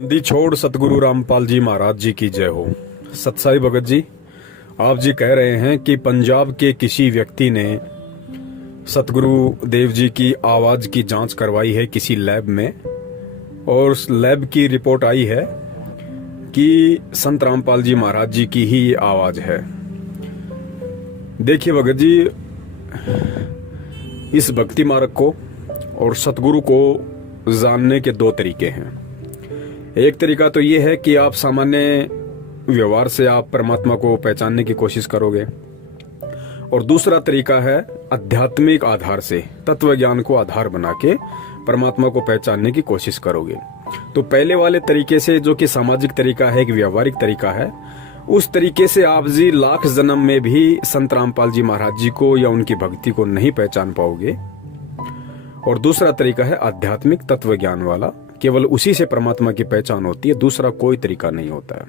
दी छोड़ सतगुरु रामपाल जी महाराज जी की जय हो। सतसाई भगत जी, आप जी कह रहे हैं कि पंजाब के किसी व्यक्ति ने सतगुरु देव जी की आवाज की जांच करवाई है किसी लैब में, और उस लैब की रिपोर्ट आई है कि संत रामपाल जी महाराज जी की ही ये आवाज है। देखिए भगत जी, इस भक्ति मार्ग को और सतगुरु को जानने के दो तरीके हैं। एक तरीका तो ये है कि आप सामान्य व्यवहार से आप परमात्मा को पहचानने की कोशिश करोगे, और दूसरा तरीका है आध्यात्मिक आधार से, तत्व ज्ञान को आधार बना के परमात्मा को पहचानने की कोशिश करोगे। तो पहले वाले तरीके से, जो कि सामाजिक तरीका है, एक व्यवहारिक तरीका है, उस तरीके से आप जी लाख जन्म में भी संत रामपाल जी महाराज जी को या उनकी भक्ति को नहीं पहचान पाओगे। और दूसरा तरीका है आध्यात्मिक तत्व ज्ञान वाला, केवल उसी से परमात्मा की पहचान होती है, दूसरा कोई तरीका नहीं होता है।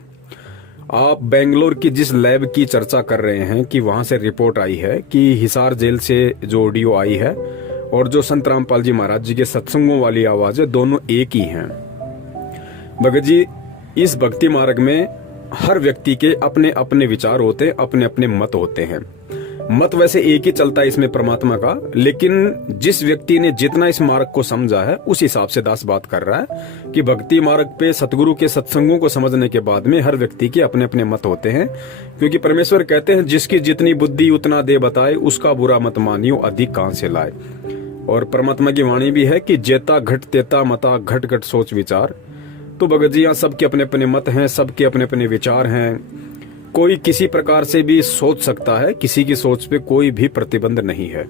आप बेंगलोर की जिस लैब की चर्चा कर रहे हैं कि वहां से रिपोर्ट आई है कि हिसार जेल से जो ऑडियो आई है और जो संत रामपाल जी महाराज जी के सत्संगों वाली आवाज है, दोनों एक ही हैं। भगत जी, इस भक्ति मार्ग में हर व्यक्ति के अपने अपने विचार होते हैं, अपने अपने मत होते हैं। मत वैसे एक ही चलता है इसमें परमात्मा का, लेकिन जिस व्यक्ति ने जितना इस मार्ग को समझा है उस हिसाब से दास बात कर रहा है कि भक्ति मार्ग पे सतगुरु के सत्संगों को समझने के बाद में हर व्यक्ति के अपने अपने मत होते हैं। क्योंकि परमेश्वर कहते हैं, जिसकी जितनी बुद्धि उतना दे बताए, उसका बुरा मत मानियो अधिक कहां से लाए। और परमात्मा की वाणी भी है कि जेता घट तेता मता, घट घट सोच विचार। तो भगत जी, यहाँ सबके अपने अपने मत हैं, सबके अपने अपने विचार हैं। कोई किसी प्रकार से भी सोच सकता है, किसी की सोच पे कोई भी प्रतिबंध नहीं है।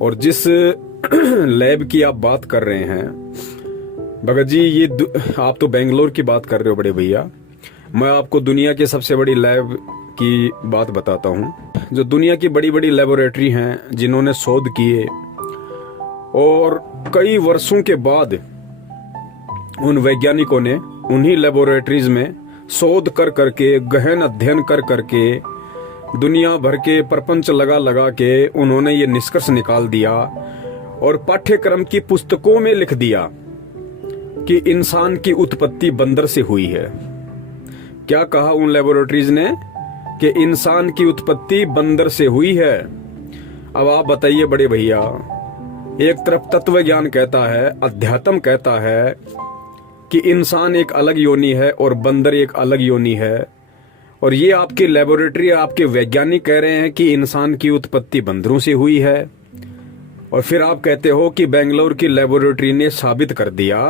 और जिस लैब की आप बात कर रहे हैं भगत जी, ये आप तो बेंगलोर की बात कर रहे हो बड़े भैया, मैं आपको दुनिया की सबसे बड़ी लैब की बात बताता हूँ। जो दुनिया की बड़ी बड़ी लेबोरेटरी हैं, जिन्होंने शोध किए और कई वर्षों के बाद उन वैज्ञानिकों ने उन्हीं लेबोरेटरीज में शोध कर करके, गहन अध्ययन कर करके, दुनिया भर के प्रपंच लगा लगा के उन्होंने ये निष्कर्ष निकाल दिया और पाठ्यक्रम की पुस्तकों में लिख दिया कि इंसान की उत्पत्ति बंदर से हुई है। क्या कहा उन लेबोरेटरीज ने? कि इंसान की उत्पत्ति बंदर से हुई है। अब आप बताइए बड़े भैया, एक तरफ तत्व ज्ञान कहता है, अध्यात्म कहता है कि इंसान एक अलग योनि है और बंदर एक अलग योनि है, और ये आपकी लेबोरेटरी, आपके वैज्ञानिक कह रहे हैं कि इंसान की उत्पत्ति बंदरों से हुई है। और फिर आप कहते हो कि बेंगलोर की लेबोरेटरी ने साबित कर दिया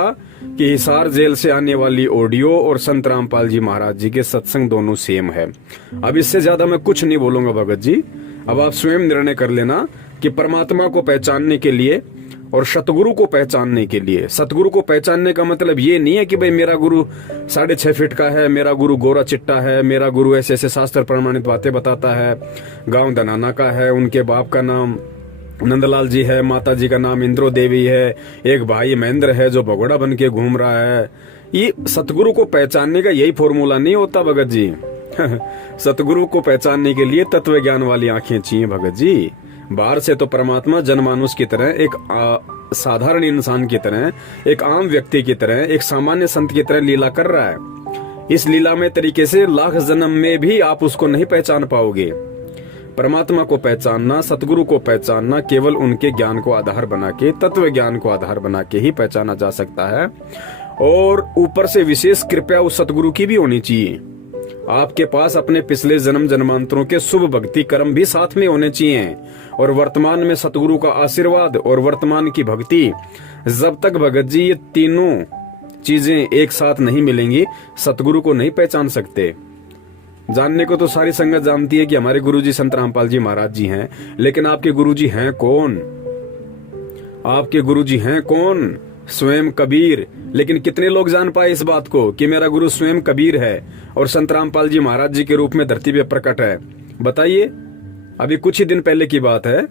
कि हिसार जेल से आने वाली ऑडियो और संत रामपाल जी महाराज जी के सत्संग दोनों सेम है। अब इससे ज्यादा मैं कुछ नहीं बोलूंगा भगत जी। अब आप स्वयं निर्णय कर लेना कि परमात्मा को पहचानने के लिए और सतगुरु को पहचानने के लिए, सतगुरु को पहचानने का मतलब ये नहीं है कि भाई मेरा गुरु 6.5 फीट का है, मेरा गुरु गोरा चिट्टा है, मेरा गुरु ऐसे ऐसे शास्त्र प्रमाणित बातें बताता है, गांव धनाना का है, उनके बाप का नाम नंदलाल जी है, माता जी का नाम इंद्रो देवी है, एक भाई महेंद्र है जो भगोड़ा बन के घूम रहा है। ये सतगुरु को पहचानने का यही फॉर्मूला नहीं होता भगत जी। सतगुरु को पहचानने के लिए तत्व ज्ञान वाली आंखें चाहिए भगत जी। बाहर से तो परमात्मा जनमानुष की तरह, एक साधारण इंसान की तरह, एक आम व्यक्ति की तरह, एक सामान्य संत की तरह लीला कर रहा है। इस लीला में तरीके से लाख जन्म में भी आप उसको नहीं पहचान पाओगे। परमात्मा को पहचानना, सतगुरु को पहचानना केवल उनके ज्ञान को आधार बना के, तत्व ज्ञान को आधार बना के ही पहचाना जा सकता है। और ऊपर से विशेष कृपया उस सतगुरु की भी होनी चाहिए। आपके पास अपने पिछले जन्म जन्मांतरों के शुभ भक्ति कर्म भी साथ में होने चाहिए, और वर्तमान में सतगुरु का आशीर्वाद और वर्तमान की भक्ति, जब तक भगत जी ये तीनों चीजें एक साथ नहीं मिलेंगी, सतगुरु को नहीं पहचान सकते। जानने को तो सारी संगत जानती है कि हमारे गुरुजी संत रामपाल जी महाराज जी हैं, लेकिन आपके गुरुजी हैं कौन? आपके गुरुजी हैं कौन? स्वयं कबीर। लेकिन कितने लोग जान पाए इस बात को कि मेरा गुरु स्वयं कबीर है और संत रामपाल जी महाराज जी के रूप में धरती पे प्रकट है? बताइए। अभी कुछ ही दिन पहले की बात है,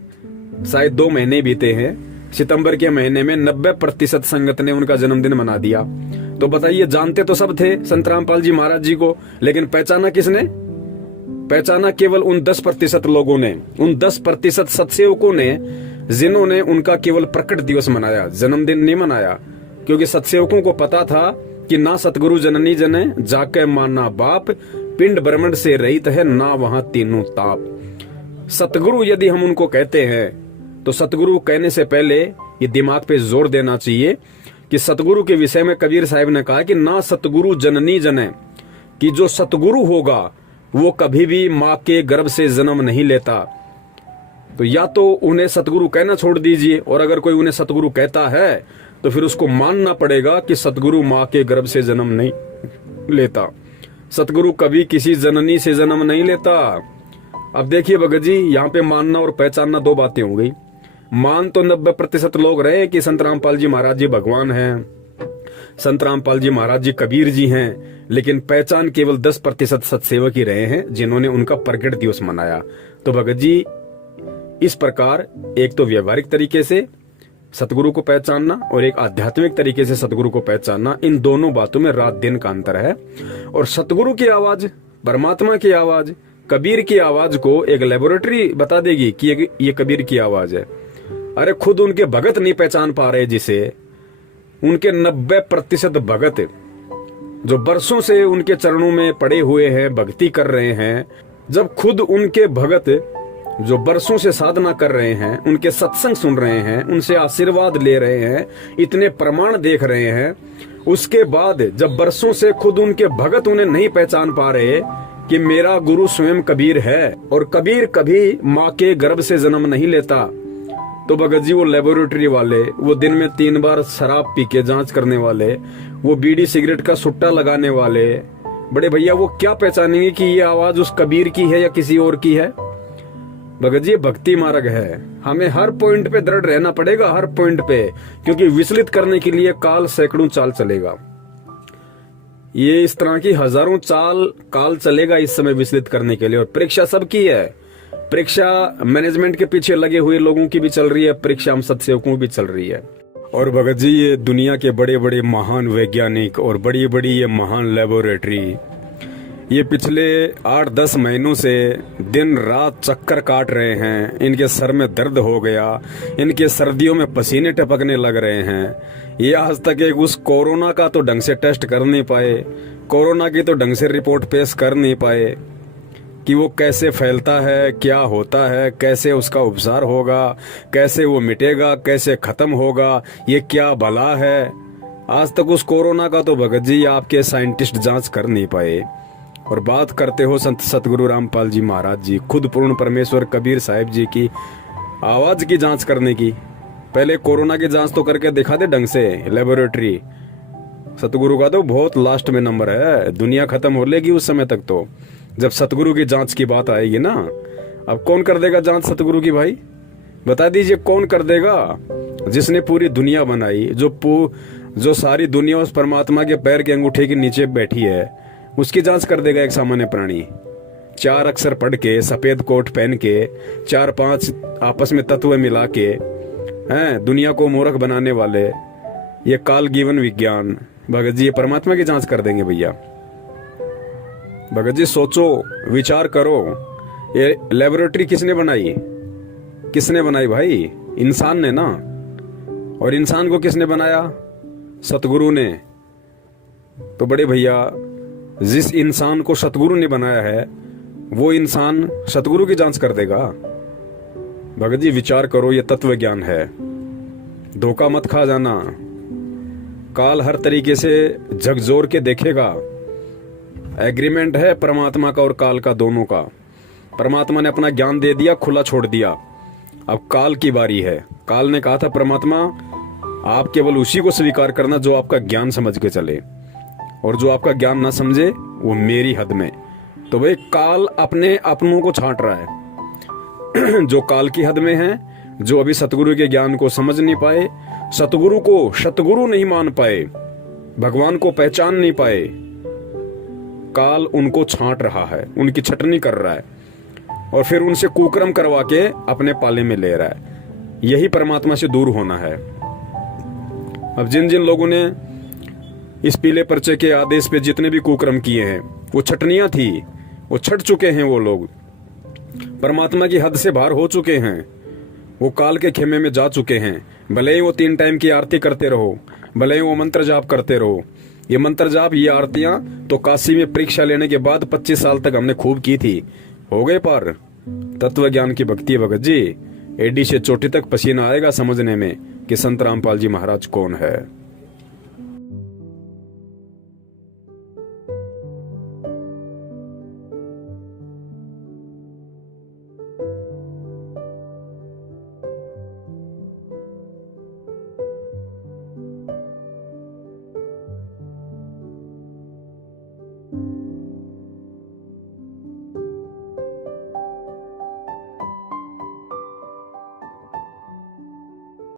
शायद 2 महीने बीते हैं, सितंबर के महीने में 90% संगत ने उनका जन्मदिन मना दिया। तो बताइए, जानते तो सब थे संत रामपाल जी महाराज जी को, लेकिन पहचाना किसने? पहचाना केवल उन 10% लोगों ने, उन 10% सत्सेवकों ने, जिन्होंने उनका केवल प्रकट दिवस मनाया, जन्मदिन नहीं मनाया। क्योंकि सत्सेवकों को पता था कि ना सतगुरु जननी जने जाके माना बाप, पिंड ब्रह्मंड से रहित है ना वहां तीनों ताप। सतगुरु यदि हम उनको कहते हैं तो सतगुरु कहने से पहले ये दिमाग पे जोर देना चाहिए कि सतगुरु के विषय में कबीर साहब ने कहा कि ना सतगुरु जननी जने, कि जो सतगुरु होगा वो कभी भी माँ के गर्भ से जन्म नहीं लेता। तो या तो उन्हें सतगुरु कहना छोड़ दीजिए, और अगर कोई उन्हें सतगुरु कहता है तो फिर उसको मानना पड़ेगा कि सतगुरु माँ के गर्भ से जन्म नहीं लेता। सतगुरु कभी किसी जननी से जन्म नहीं लेता। अब देखिए भगत जी, यहाँ पे मानना और पहचानना दो बातें हो गई। मान तो 90% लोग रहे कि संत रामपाल जी महाराज जी भगवान हैं, संत रामपाल जी महाराज जी कबीर जी हैं, लेकिन पहचान केवल 10% सत्सेवक ही रहे हैं जिन्होंने उनका प्रकट दिवस मनाया। तो भगत जी, इस प्रकार एक तो व्यवहारिक तरीके से सतगुरु को पहचानना और एक आध्यात्मिक तरीके से सतगुरु को पहचानना, इन दोनों बातों में रात दिन का अंतर है। और सतगुरु की आवाज, परमात्मा की आवाज, कबीर की आवाज को एक लेबोरेटरी बता देगी कि ये कबीर की आवाज है। अरे खुद उनके भगत नहीं पहचान पा रहे जिसे, उनके 90% भगत जो बरसों से उनके चरणों में पड़े हुए हैं, भक्ति कर रहे हैं, जब खुद उनके भगत जो बरसों से साधना कर रहे हैं, उनके सत्संग सुन रहे हैं, उनसे आशीर्वाद ले रहे हैं, इतने प्रमाण देख रहे हैं, उसके बाद जब बरसों से खुद उनके भगत उन्हें नहीं पहचान पा रहे कि मेरा गुरु स्वयं कबीर है और कबीर कभी माँ के गर्भ से जन्म नहीं लेता, तो भगत जी वो लेबोरेटरी वाले, वो दिन में 3 बार शराब पी के जांच करने वाले, वो बीड़ी सिगरेट का सुट्टा लगाने वाले बड़े भैया, वो क्या पहचानेंगे कि ये आवाज उस कबीर की है या किसी और की है। भगत जी भक्ति मार्ग है, हमें हर पॉइंट पे दृढ़ रहना पड़ेगा, हर पॉइंट पे, क्योंकि विचलित करने के लिए काल सैकड़ों चाल चलेगा। ये इस तरह की हजारों काल चलेगा इस समय विचलित करने के लिए। और परीक्षा सबकी है, परीक्षा मैनेजमेंट के पीछे लगे हुए लोगों की भी चल रही है, परीक्षा हम सत्सेवकों की भी चल रही है। और भगत जी ये दुनिया के बड़े बड़े महान वैज्ञानिक और बड़ी बड़ी ये महान लेबोरेटरी, ये पिछले 8-10 महीनों से दिन रात चक्कर काट रहे हैं, इनके सर में दर्द हो गया, इनके सर्दियों में पसीने टपकने लग रहे हैं। ये आज तक एक उस कोरोना का तो ढंग से टेस्ट कर नहीं पाए, कोरोना की तो ढंग से रिपोर्ट पेश कर नहीं पाए कि वो कैसे फैलता है, क्या होता है, कैसे उसका उपचार होगा, कैसे वो मिटेगा, कैसे खत्म होगा, ये क्या भला है। आज तक उस कोरोना का तो भगत जी आपके साइंटिस्ट जांच कर नहीं पाए। और बात करते हो संत सतगुरु रामपाल जी महाराज जी, खुद पूर्ण परमेश्वर कबीर साहिब जी की आवाज की जांच करने की, पहले कोरोना की जांच तो करके दिखा दे ढंग से लेबोरेटरी। सतगुरु का तो बहुत लास्ट में नंबर है, दुनिया खत्म हो लेगी उस समय तक। तो जब सतगुरु की जांच की बात आएगी ना, अब कौन कर देगा जांच सतगुरु की भाई, बता दीजिए कौन कर देगा? जिसने पूरी दुनिया बनाई, जो सारी दुनिया उस परमात्मा के पैर के अंगूठे के नीचे बैठी है, उसकी जांच कर देगा एक सामान्य प्राणी? 4 अक्षर पढ़ के, सफेद कोट पहन के, 4-5 आपस में तत्व मिला के हैं दुनिया को मूर्ख बनाने वाले ये काल जीवन विज्ञान, भगत जी ये परमात्मा की जांच कर देंगे भैया? भगत जी सोचो, विचार करो, ये लेबोरेटरी किसने बनाई? किसने बनाई भाई? इंसान ने ना। और इंसान को किसने बनाया? सतगुरु ने। तो बड़े भैया, जिस इंसान को सतगुरु ने बनाया है वो इंसान सतगुरु की जांच कर देगा? भगत जी विचार करो, ये तत्व ज्ञान है, धोखा मत खा जाना। काल हर तरीके से झकझोर के देखेगा। एग्रीमेंट है परमात्मा का और काल का, दोनों का। परमात्मा ने अपना ज्ञान दे दिया, खुला छोड़ दिया, अब काल की बारी है। काल ने कहा था परमात्मा आप केवल उसी को स्वीकार करना जो आपका ज्ञान समझ के चले, और जो आपका ज्ञान ना समझे वो मेरी हद में। तो भाई काल अपने अपनों को छांट रहा है जो काल की हद में है, जो अभी सतगुरु के ज्ञान को समझ नहीं पाए, सतगुरु को सतगुरु नहीं मान पाए, भगवान को पहचान नहीं पाए, काल उनको छांट रहा है, उनकी छटनी कर रहा है और फिर उनसे कुकर्म करवा के अपने पाले में ले रहा है। यही परमात्मा से दूर होना है। अब जिन जिन लोगों ने इस पीले पर्चे के आदेश पे जितने भी कुकर्म किए हैं, वो छटनियां थी, वो छट चुके हैं। वो लोग परमात्मा की हद से बाहर हो चुके हैं, वो काल के खेमे में जा चुके हैं। भले ही वो 3 टाइम की आरती करते रहो, भले ही वो मंत्र जाप करते रहो। ये मंत्र जाप, ये आरतियां तो काशी में परीक्षा लेने के बाद 25 साल तक हमने खूब की थी, हो गए पार। तत्व ज्ञान की भक्ति है भगत जी, एडी से चोटी तक पसीना आएगा समझने में कि संत रामपाल जी महाराज कौन है।